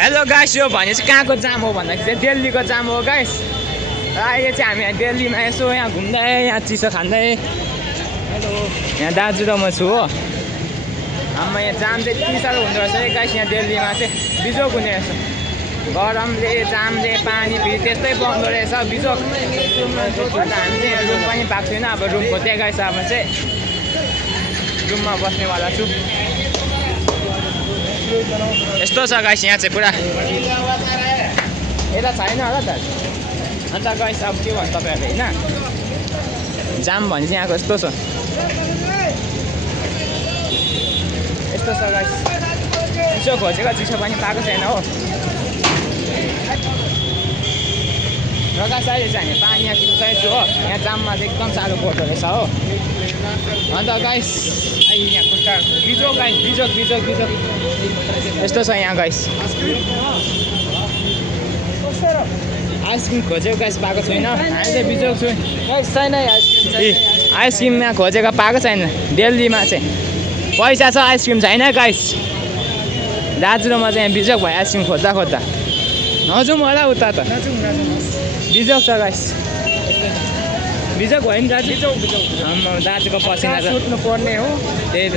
Hello guys, यो भने चाहिँ कहाँको जाम हो भन्दाखेरि चाहिँ दिल्लीको जाम हो गाइस। अहिले चाहिँ हामी यहाँ दिल्लीमा यसो यहाँ घुम्दै यहाँ चिसो खाँदै। हेलो, यहाँ दाजु र म छु हो। हाम्रो यहाँ जाम चाहिँ यति साह्रो हुँदो रहेछ गाइस यहाँ दिल्लीमा चाहिँ। बिजोक हुने रहेछ, गरमले जामले पानी फेरि त्यस्तै पाउँदो रहेछ बिजोक। हामी चाहिँ रुम पनि पाएको छैन, अब रुम खोज्दै गाइस। अब चाहिँ रुममा बस्नेवाला छु। यस्तो छ गाइस यहाँ चाहिँ पुरा। यता छैन होला त। अन्त गाइस अब के भन्नु तपाईँहरूले होइन, जाम भने चाहिँ यहाँको यस्तो छ। यस्तो छ गाइस, चिसो खोजेको चिसो पनि पाएको छैन हो। र गाइस अहिले चाहिँ हामी पानी यहाँ किन्दैछु हो। यहाँ जाममा चाहिँ एकदम साह्रो पर्दो रहेछ हो। अन्त गाइस अहिले यहाँ खुट्टा बिजोक गाइस, बिजोक बिजोक बिजोक यस्तो छ यहाँ गाइस। आइसक्रिम खोजेको गाइस पाएको छैन, हामी चाहिँ बिजोक छु गाइस। छैन आइसक्रिम यहाँ खोजेको पाएको छैन दिल्लीमा चाहिँ। पैसा छ आइसक्रिम छैन गाइस। दाजु र म चाहिँ यहाँ बिजोक भयो आइसक्रिम खोज्दा खोज्दा। नजाउँ होला उता त, बिजोक छ गाइस। बिजोक भयो नि दाजु, दाजुको पसिना सुत्नु पर्ने हो त्यही त।